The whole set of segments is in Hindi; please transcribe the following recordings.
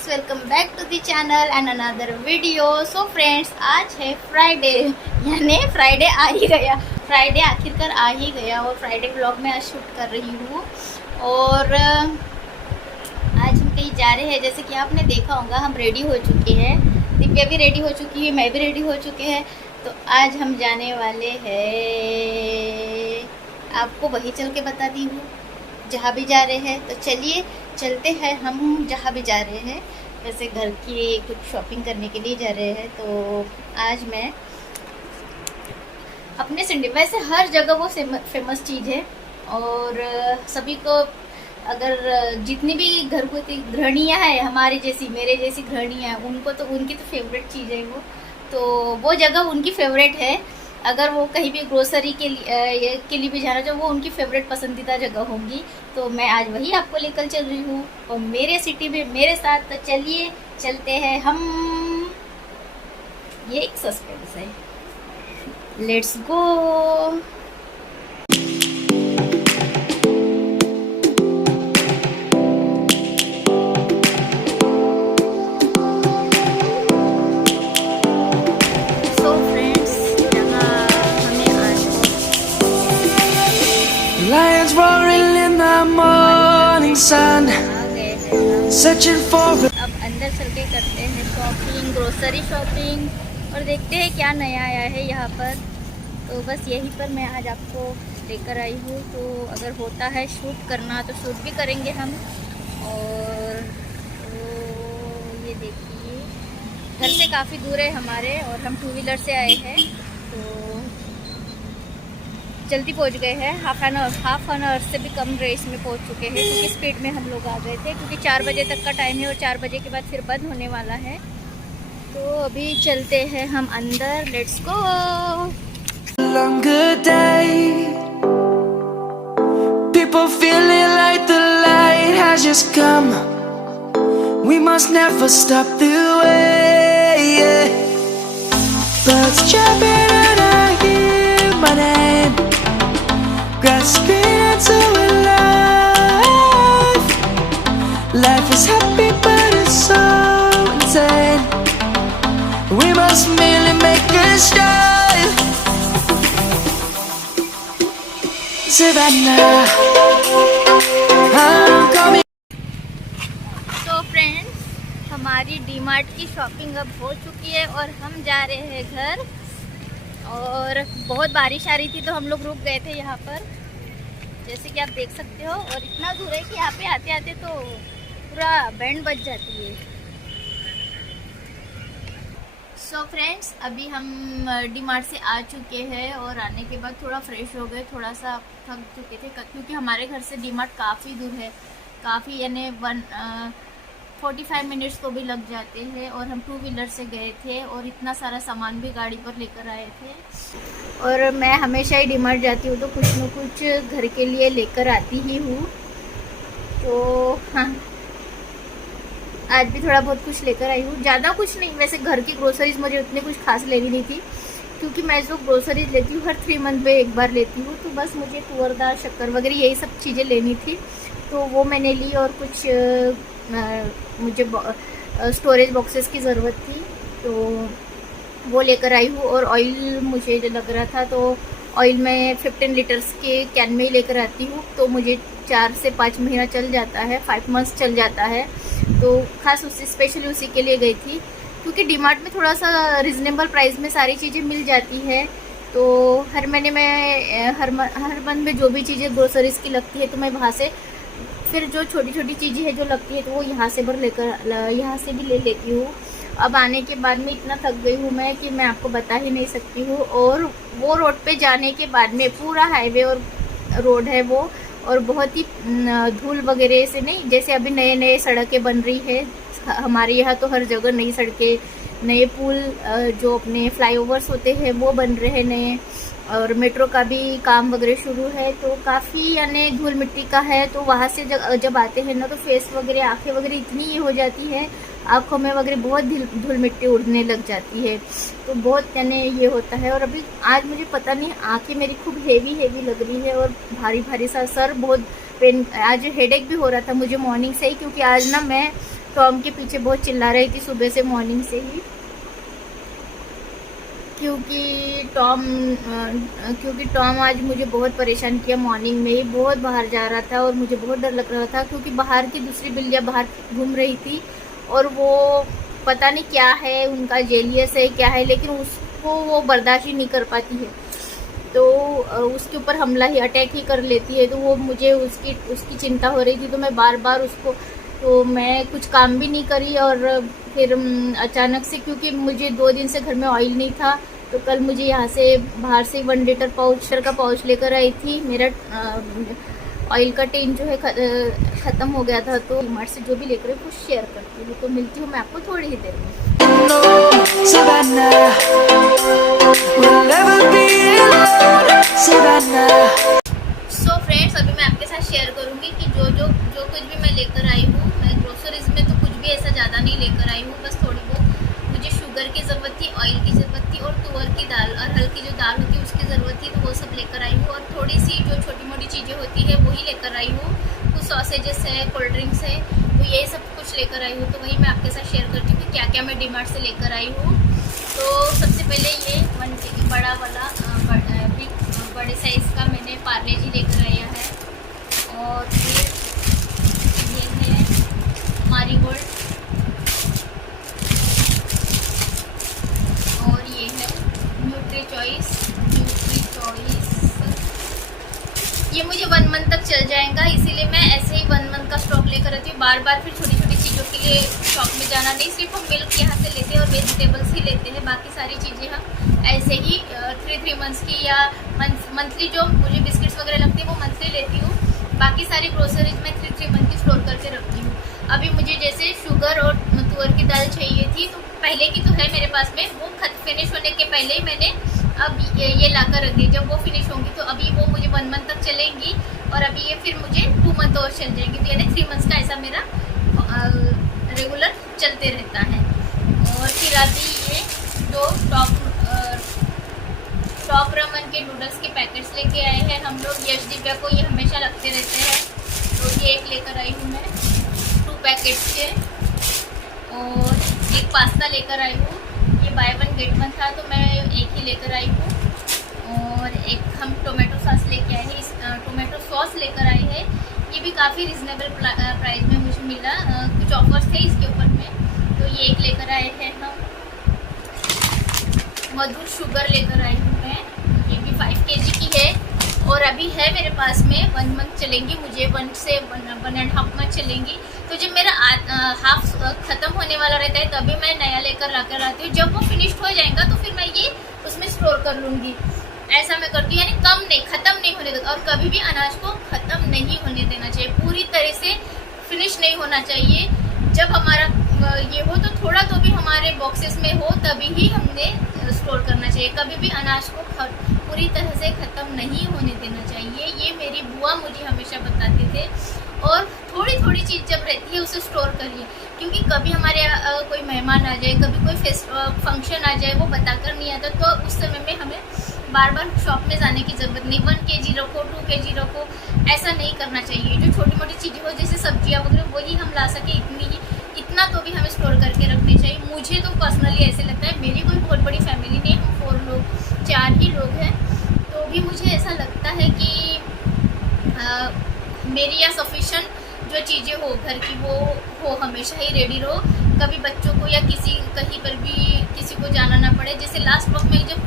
Guys, welcome back to the channel and another video. So friends, आज है फ्राइडे, यानी फ्राइडे आ ही गया। फ्राइडे आखिरकार आ ही गया और फ्राइडे व्लॉग में आज शूट कर रही हूँ। और आज हम कहीं जा रहे हैं, जैसे कि आपने देखा होगा हम रेडी हो चुके हैं। दिव्या भी रेडी हो चुकी है, मैं भी रेडी हो चुके हैं। तो आज हम जाने वाले हैं, आपको वही चल के बताती हूँ जहाँ भी जा रहे हैं। तो चलिए चलते हैं हम जहाँ भी जा रहे हैं। वैसे घर की कुछ शॉपिंग करने के लिए जा रहे हैं। तो आज मैं अपने सिंडी, वैसे हर जगह वो फेमस चीज़ है और सभी को, अगर जितनी भी घर को गृहणियाँ हैं हमारे जैसी, मेरे जैसी गृहणियाँ हैं, उनको तो उनकी तो फेवरेट चीज़ है वो। तो वो जगह उनकी फेवरेट है। अगर वो कहीं भी ग्रोसरी के लिए भी जाना चाहो, वो उनकी फेवरेट पसंदीदा जगह होंगी। तो मैं आज वही आपको लेकर चल रही हूँ और मेरे सिटी में मेरे साथ। तो चलिए चलते हैं हम। ये एक सस्पेंस है, let's go. Lions roaring in the morning sun, searching for a... अब अंदर चल के करते हैं शॉपिंग, ग्रोसरी शॉपिंग, और देखते हैं क्या नया आया है यहाँ पर। तो बस यहीं पर मैं आज आपको लेकर आई हूँ। तो अगर होता है शूट करना तो शूट भी करेंगे हम। और तो ये देखिए, घर से काफ़ी दूर है हमारे और हम 2 व्हीलर से आए हैं। तो जल्दी पहुंच गए हैं, हाफ एन आवर से भी कम रेस में पहुंच चुके हैं, क्योंकि स्पीड में हम लोग आ गए थे। क्योंकि 4 बजे तक का टाइम है और 4 बजे के बाद फिर बंद होने वाला है। तो अभी चलते हैं हम अंदर, let's go. longer day. People feeling like the light has just come. We must never stop the way. Yeah. Birds jumping and I hear my name, grasping into a life. Life is happy but it's so insane. We must merely make a start. Savannah, I'm coming. तो फ्रेंड्स, हमारी डीमार्ट की शॉपिंग अब हो चुकी है और हम जा रहे हैं घर। और बहुत बारिश आ रही थी तो हम लोग रुक गए थे यहाँ पर, जैसे कि आप देख सकते हो। और इतना दूर है कि यहाँ पे आते आते तो पूरा बैंड बज जाती है। सो फ्रेंड्स, अभी हम डीमार्ट से आ चुके हैं और आने के बाद थोड़ा फ्रेश हो गए, थोड़ा सा थक चुके थे, क्योंकि हमारे घर से डीमार्ट काफ़ी दूर है, काफ़ी, यानी 45 मिनट्स तो भी लग जाते हैं। और हम 2 व्हीलर से गए थे और इतना सारा सामान भी गाड़ी पर लेकर आए थे। और मैं हमेशा ही डीमार्ट जाती हूँ तो कुछ न कुछ घर के लिए लेकर आती ही हूँ। तो हाँ, आज भी थोड़ा बहुत कुछ लेकर आई हूँ, ज़्यादा कुछ नहीं। वैसे घर की ग्रोसरीज मुझे उतनी कुछ खास लेनी नहीं थी, क्योंकि मैं जो ग्रोसरीज लेती हूँ हर 3 मंथ पे एक बार लेती हूँ। तो बस मुझे तुअर दाल, शक्कर वगैरह यही सब चीज़ें लेनी थी, तो वो मैंने ली। और कुछ मुझे स्टोरेज बॉक्सेस की ज़रूरत थी तो वो लेकर आई हूँ। और ऑयल मुझे जो लग रहा था, तो ऑयल मैं 15 लीटर्स के कैन में ही लेकर आती हूँ, तो मुझे 4 से 5 महीना चल जाता है, 5 मंथ्स चल जाता है। तो खास उसी, स्पेशली उसी के लिए गई थी, क्योंकि डीमार्ट में थोड़ा सा रिजनेबल प्राइस में सारी चीज़ें मिल जाती है। तो हर महीने में हर मंथ में जो भी चीज़ें ग्रोसरीज की लगती है, तो मैं वहाँ से फिर जो छोटी छोटी चीज़ें हैं जो लगती है, तो वो यहाँ से यहाँ से भी ले लेती हूँ। अब आने के बाद में इतना थक गई हूँ मैं कि मैं आपको बता ही नहीं सकती हूँ। और वो रोड पे जाने के बाद में पूरा हाईवे और रोड है वो, और बहुत ही धूल वगैरह से नहीं, जैसे अभी नए नए सड़कें बन रही है हमारे यहाँ, तो हर जगह नई सड़कें, नए पुल, जो अपने फ्लाईओवर्स होते हैं वो बन रहे हैं नए, और मेट्रो का भी काम वगैरह शुरू है। तो काफ़ी, यानी धूल मिट्टी का है। तो वहाँ से जब आते हैं ना, तो फेस वगैरह, आँखें वगैरह इतनी ये हो जाती है, आँखों में वगैरह बहुत धूल मिट्टी उड़ने लग जाती है। तो बहुत, यानी ये होता है। और अभी आज मुझे पता नहीं, आँखें मेरी खूब हेवी लग रही है और भारी भारी सा, सर बहुत पेन, आज हेडेक भी हो रहा था मुझे मॉर्निंग से ही, क्योंकि आज ना मैं टॉम के पीछे बहुत चिल्ला रही थी सुबह से, मॉर्निंग से ही, क्योंकि टॉम आज मुझे बहुत परेशान किया। मॉर्निंग में ही बहुत बाहर जा रहा था और मुझे बहुत डर लग रहा था, क्योंकि बाहर की दूसरी बिल्लियाँ बाहर घूम रही थी और वो पता नहीं क्या है, उनका जेलियस है क्या है, लेकिन उसको वो बर्दाश्त ही नहीं कर पाती है, तो उसके ऊपर हमला ही, अटैक ही कर लेती है। तो वो मुझे उसकी चिंता हो रही थी, तो मैं बार बार उसको, तो मैं कुछ काम भी नहीं करी। और फिर अचानक से, क्योंकि मुझे 2 दिन से घर में ऑयल नहीं था, तो कल मुझे यहाँ से बाहर से 1 लीटर का पाउच लेकर आई थी। मेरा ऑयल का टेन जो है ख़त्म हो गया था, तो डीमार्ट से जो भी लेकर कुछ शेयर करती हूँ। तो मिलती हूँ मैं आपको थोड़ी ही देर में। सो फ्रेंड्स, अभी मैं आपके साथ शेयर करूँगी कि जो कुछ भी मैं लेकर आई हूँ, मैं ग्रोसरीज में तो कुछ भी ऐसा ज़्यादा नहीं लेकर आई हूँ, बस थोड़ी बहुत मुझे शुगर की ज़रूरत थी, ऑयल की ज़रूरत थी और तुअर की दाल और हल्की जो दाल होती है उसकी ज़रूरत थी, तो वो सब लेकर आई हूँ। और थोड़ी सी जो छोटी मोटी चीज़ें होती है वही लेकर आई हूँ, कुछ सॉसेजेस है, कोल्ड ड्रिंक्स है, तो ये सब कुछ लेकर आई हूँ। तो वही मैं आपके साथ शेयर करती हूँ कि क्या क्या मैं डीमार्ट से लेकर आई हूँ। तो सबसे पहले ये 1 kg बड़ा वाला बड़े साइज़ का मैंने पार्ले जी लेकर आया है, और फिर ये है मारीगोल्ड, और ये है न्यूट्री चॉइस। ये मुझे 1 मंथ तक चल जाएगा, इसीलिए मैं ऐसे ही 1 मंथ का स्टॉक लेकर आती हूँ। बार बार फिर छोटी छोटी चीज़ों के लिए शॉप में जाना नहीं, सिर्फ हम मिल्क यहाँ से लेते हैं और वेजिटेबल्स ही लेते हैं, बाकी सारी चीज़ें हम ऐसे ही 3 मंथ्स की या मंथली जो मुझे बिस्किट्स वगैरह लगती है वो मंथली लेती हूँ। बाकी सारी ग्रोसरीज में 3 मंथ की स्टोर करके रखती हूँ। अभी मुझे जैसे शुगर और तुअर की दाल चाहिए थी, तो पहले की तो है मेरे पास में, वो फिनिश होने के पहले ही मैंने अब ये लाकर रख दी। जब वो फिनिश होंगी तो अभी वो मुझे 1 मंथ तक चलेंगी, और अभी ये फिर मुझे 2 मंथ और चल जाएंगी, तो यानी 3 मंथ्स का ऐसा मेरा रेगुलर चलते रहता है। और फिर अभी ये जो टॉप रमन के नूडल्स के पैकेट्स लेके आए हैं हम लोग, यश दिव्या को ये हमेशा लगते रहते हैं, तो ये एक लेकर आई हूँ मैं 2 पैकेट्स के। और एक पास्ता लेकर आई हूँ, ये बाय 1 गेट 1 था, तो मैं एक ही लेकर आई हूँ। और एक हम टोमेटो सॉस लेके आए हैं, टोमेटो सॉस लेकर आए हैं, ये भी काफ़ी रिजनेबल प्राइस में मुझे मिला, कुछ ऑफर्स थे इसके ऊपर में, तो ये एक लेकर आए हैं हम। मधुर शुगर लेकर आई हूँ मैं, ये भी 5 kg की है, और अभी है मेरे पास में 1 मंथ चलेंगी, मुझे 1 से 1.5 मंथ चलेंगी। तो जब मेरा हाफ ख़त्म होने वाला रहता है तभी मैं नया लेकर लाकर आती हूँ, जब वो फिनिश्ड हो जाएगा तो फिर मैं ये उसमें स्टोर कर लूँगी। ऐसा मैं करती हूँ, यानी कम नहीं, ख़त्म नहीं होने देता, और कभी भी अनाज को ख़त्म नहीं होने देना चाहिए, पूरी तरह से फिनिश नहीं होना चाहिए। जब हमारा ये हो तो थोड़ा तो भी हमारे बॉक्सेस में हो, तभी ही हमने स्टोर करना चाहिए। कभी भी अनाज को पूरी तरह से ख़त्म नहीं होने देना चाहिए, ये मेरी बुआ मुझे हमेशा बताते थे। और थोड़ी थोड़ी चीज़ जब रहती है उसे स्टोर करिए, क्योंकि कभी हमारे कोई मेहमान आ जाए, कभी कोई फंक्शन आ जाए, वो बताकर नहीं आता, तो उस समय में हमें बार बार शॉप में जाने की ज़रूरत नहीं। 1 kg रखो, 2 kg रखो, ऐसा नहीं करना चाहिए। जो छोटी मोटी चीज़ें हो, जैसे सब्जियां वगैरह, वही हम ला सके इतना तो भी हमें स्टोर करके रखनी चाहिए। मुझे तो पर्सनली ऐसे लगता है, मेरी कोई बहुत बड़ी फैमिली नहीं, हम 4 लोग 4 ही लोग हैं, तो भी मुझे ऐसा लगता है कि मेरी या सफिशेंट जो चीज़ें हो घर की वो हो, हमेशा ही रेडी रहो। कभी बच्चों को या कहीं पर भी किसी को जाना ना पड़े। जैसे लास्ट वक्त में जब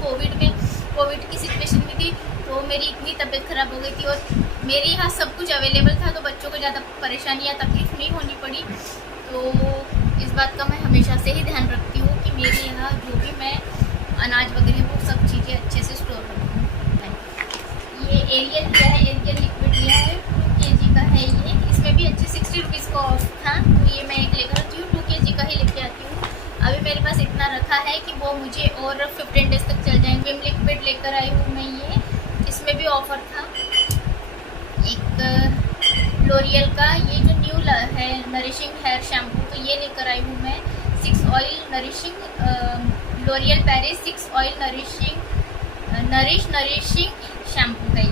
कोविड की सिचुएशन में थी, तो मेरी इतनी तबीयत ख़राब हो गई थी और मेरे यहाँ सब कुछ अवेलेबल था, तो बच्चों को ज़्यादा परेशानी या तकलीफ़ नहीं होनी पड़ी। तो इस बात का मैं हमेशा से ही ध्यान रखती हूँ कि मेरे यहाँ जो भी मैं अनाज वगैरह वो सब चीज़ें अच्छे से स्टोर रखूँ। ये एरियल लिया है, एरियल लिक्विड लिया है, 2 kg का है ये, इसमें भी अच्छे 60 रुपीज़ का ऑफ था, तो ये मैं एक लेकर आती हूँ, 2 kg का ही लेके आती हूँ। अभी मेरे पास इतना रखा है कि वो मुझे और 15 डेज तक चल जाएंगे। विम लिक्विड लेकर आई हूँ मैं ये, इसमें भी ऑफ़र था। एक लोरियल का ये जो न्यू है नरिशिंग हेयर शैम्पू, तो ये लेकर आई हूँ मैं। 6 oil nourishing L'Oreal Paris 6 oil nourishing shampoo है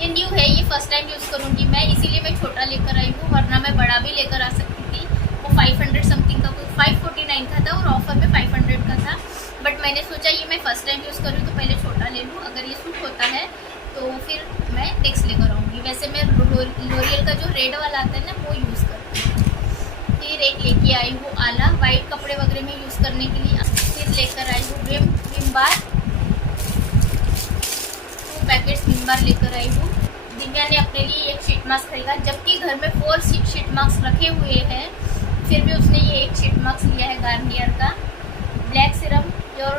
ये न्यू है, ये फर्स्ट टाइम यूज़ करूँगी मैं, इसीलिए मैं छोटा लेकर आई हूँ, वरना मैं बड़ा भी लेकर आ सकती थी। वो 500 समथिंग का, 549 का था और ऑफर में 500 का था। बट मैंने सोचा ये मैं फर्स्ट टाइम यूज़ कर रही हूँ तो पहले छोटा ले लूँ, अगर ये सूट होता है तो फिर मैं नेक्स्ट लेकर आऊँगी। वैसे मैं लोरियल का जो रेड वाला आता है ना वो यूज़ करती हूँ। फिर एक लेके आई हूँ आला, वाइट कपड़े वगैरह में यूज़ करने के लिए। फिर लेकर आई हूँ Vim bar, 2 packets Vim bar लेकर आई हूँ। दिव्या ने अपने लिए एक शीट मास्क खरीदा, जबकि घर में 4 शीट मास्क रखे हुए हैं, फिर भी उसने ये एक शीट मास्क लिया है गार्नियर का। Black serum pure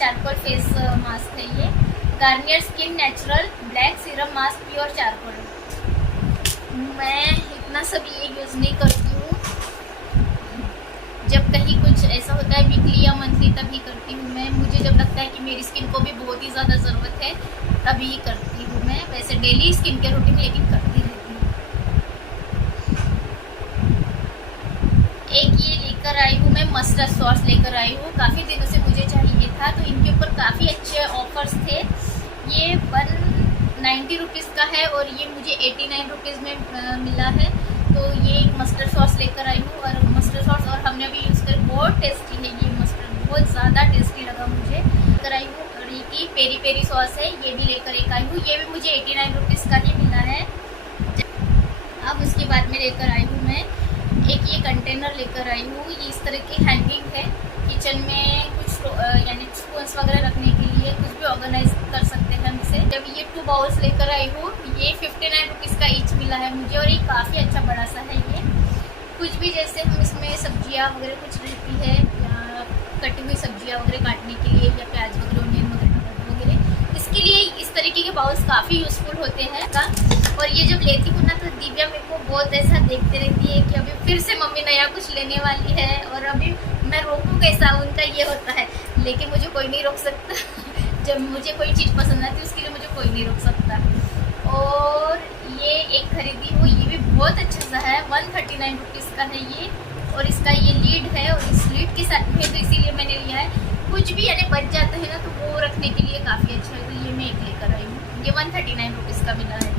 charcoal face mask है ये, Garnier skin natural black serum mask pure charcoal. मैं इतना सब ये यूज़ नहीं करती हूँ, जब कहीं कुछ ऐसा होता है वीकली या मंथली तभी करती हूँ मैं। मुझे जब लगता है कि मेरी स्किन को भी बहुत ही ज़्यादा ज़रूरत है तभी करती हूँ मैं। वैसे डेली स्किन केयर रूटीन लेकिन करती रहती हूँ। एक ये लेकर आई हूँ मैं मस्टर्ड सॉस लेकर आई हूँ, काफ़ी दिनों से मुझे चाहिए था, तो इनके ऊपर काफ़ी अच्छे ऑफर्स थे। ये 190 रुपीज़ का है और ये मुझे 89 रुपीज़ में मिला है। तो ये मस्टर्ड सॉस लेकर आई हूँ, और मस्टर्ड सॉस और हमने भी यूज़ कर, बहुत टेस्टी है ये मस्टर्ड, बहुत ज़्यादा टेस्टी लगा मुझे। लेकर आई हूँ की पेरी पेरी सॉस है, ये भी लेकर एक आई हूँ, ये भी मुझे 89 रुपीज़ का ही मिला है। अब उसके बाद में लेकर आई हूँ मैं एक ये कंटेनर लेकर आई हूँ। ये इस तरह की हैंगिंग है, किचन में कुछ यानी स्पून्स वगैरह रखने के लिए, कुछ भी ऑर्गेनाइज कर सकते हैं हम इसे। जब ये 2 बाउल्स लेकर आई हूँ, ये 59 रुपीज़ का ईच मिला है मुझे, और ये काफ़ी अच्छा बड़ा सा है ये। कुछ भी जैसे हम इसमें सब्जियाँ वगैरह कुछ रहती है या कटी हुई सब्जियाँ वगैरह काटने के लिए, या प्याज वगैरह ऑनियन वगैरह, इसके लिए इस तरीके के बाउल्स काफ़ी यूज़फुल होते हैं का। और ये जब लेती हूँ ना तो दिव्या मेरे को बहुत ऐसा देखते रहती है कि अभी फिर से मम्मी नया कुछ लेने वाली है, और अभी मैं रोकूँ कैसा, उनका ये होता है। लेकिन मुझे कोई नहीं रोक सकता जब मुझे कोई चीज़ पसंद आती है उसके लिए मुझे कोई नहीं रोक सकता। और ये एक खरीदी हूँ, ये भी बहुत अच्छा सा है, 139 रुपीज़ का है ये, और इसका ये लीड है, और इस लीड के साथ में तो इसीलिए मैंने लिया है। कुछ भी यानी बच जाता है ना तो वो रखने के लिए काफ़ी अच्छा है, तो ये मैं एक लेकर आई हूँ। ये 139 रुपीज़ का मिला है।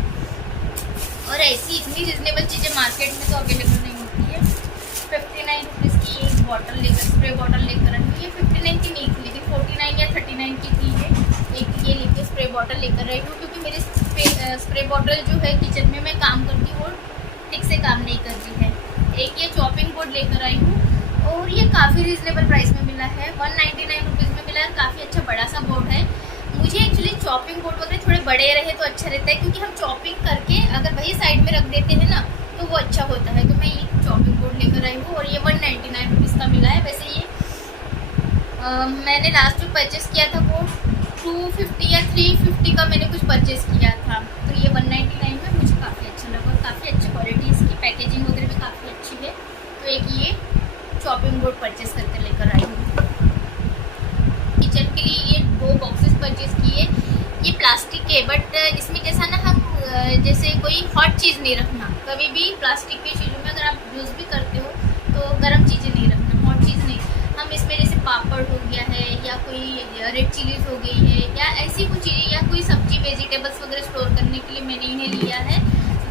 और ऐसी इतनी रिजनेबल चीज़ें मार्केट में तो अवेलेबल नहीं होती है। 59 रुपीज़ की एक बॉटल लेकर, स्प्रे बॉटल लेकर आई हूँ। ये 59 की नहीं थी, लेकिन 49 या 39 की थी ये। एक ये लेकर स्प्रे बॉटल लेकर आई हूँ, क्योंकि मेरी स्प्रे बॉटल जो है किचन में मैं काम करती हूँ ठीक से काम नहीं कर रही है। एक ये चॉपिंग बोर्ड लेकर आई हूँ, और ये काफ़ी रिजनेबल प्राइस में मिला है, 199 रुपीज़ में मिला है। काफ़ी अच्छा बड़ा सा बोर्ड है। मुझे एक्चुअली चॉपिंग बोर्ड वगैरह थोड़े बड़े रहे तो अच्छा रहता है, क्योंकि हम चॉपिंग करके अगर वही साइड में रख देते हैं ना तो वो अच्छा होता है। तो मैं ये चॉपिंग बोर्ड लेकर आई हूँ, और ये 199 रुपीज़ का मिला है। वैसे ये मैंने लास्ट जो परचेस किया था वो 250 या 350 का मैंने कुछ परचेस किया था, तो ये 199 में मुझे काफ़ी अच्छा लगा, और काफ़ी अच्छी क्वालिटी इसकी, पैकेजिंग वगैरह भी काफ़ी अच्छी है। तो एक ये चॉपिंग बोर्ड परचेस करके लेकर आई हूँ। किचन के लिए ये 2 बॉक्सेस परचेस किए। ये प्लास्टिक के, बट इसमें जैसा ना हम जैसे कोई हॉट चीज़ नहीं रखना, कभी भी प्लास्टिक की चीज़ों में अगर आप यूज़ भी करते हो तो गर्म चीज़ें नहीं रखना, हॉट चीज़ नहीं। हम इसमें जैसे पापड़ हो गया है, या कोई रेड चिलीज हो गई है, या ऐसी कुछ चीज़ें, या कोई सब्जी वेजिटेबल्स वगैरह स्टोर करने के लिए मैंने इन्हें लिया है।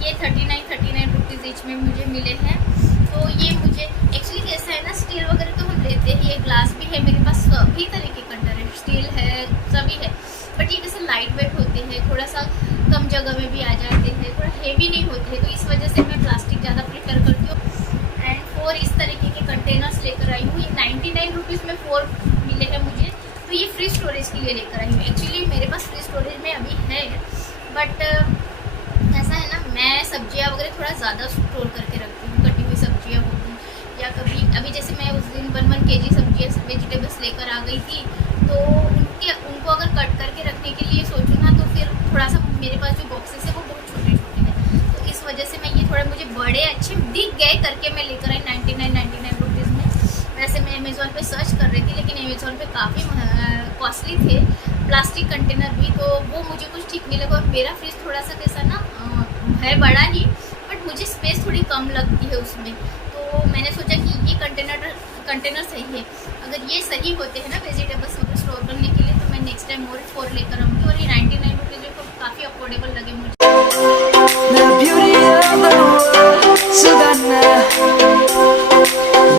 ये 39 रुपीज़ ईच में मुझे मिले हैं। तो ये मुझे एक्चुअली कैसा है ना, स्टील वगैरह तो हम लेते ही, ये ग्लास भी है मेरे पास, सभी तरह के कंटेनर है, स्टील है, सभी है, बट ये कैसे लाइट वेट होते हैं, थोड़ा सा कम जगह में भी आ जाते हैं, थोड़ा हेवी नहीं होते हैं, तो इस वजह से मैं प्लास्टिक ज़्यादा प्रेफर करती हूँ। एंड 4 इस तरीके के कंटेनर्स लेकर आई हूँ। ये 99 रुपीज़ में 4 मिले हैं मुझे, तो ये फ्री स्टोरेज के लिए लेकर आई हूँ। एक्चुअली मेरे पास फ्री स्टोरेज में अभी है, बट ऐसा है ना, मैं सब्जियाँ वगैरह थोड़ा ज़्यादा स्टोर करके रखती हूँ, कटी हुई सब्जियाँ हो गई, या कभी अभी जैसे मैं उस दिन 1 kg सब्जियाँ वेजिटेबल्स लेकर आ गई थी, तो उनको अगर कट करके रखने के लिए सोचूँ ना तो फिर थोड़ा सा मेरे पास जो बॉक्सेस है वो बहुत छोटे छोटे हैं, तो इस वजह से मैं ये थोड़ा मुझे बड़े अच्छे दिख गए करके मैं लेकर आई 99 रुपीज़ में। वैसे मैं अमेज़ोन पे सर्च कर रही थी, लेकिन अमेज़ोन पे काफ़ी कॉस्टली थे प्लास्टिक कंटेनर भी, तो वो मुझे कुछ ठीक नहीं लगा। और मेरा फ्रिज थोड़ा सा कैसा ना है बड़ा ही, बट मुझे स्पेस थोड़ी कम लगती है उसमें, तो मैंने सोचा कि ये कंटेनर सही है। अगर ये सही होते हैं ना वेजिटेबल्स वगैरह स्टोर करने के लिए, तो मैं नेक्स्ट टाइम और 4 लेकर आऊँगी। और ये 99 रुपीज़ को काफ़ी अफोर्डेबल लगे मुझे।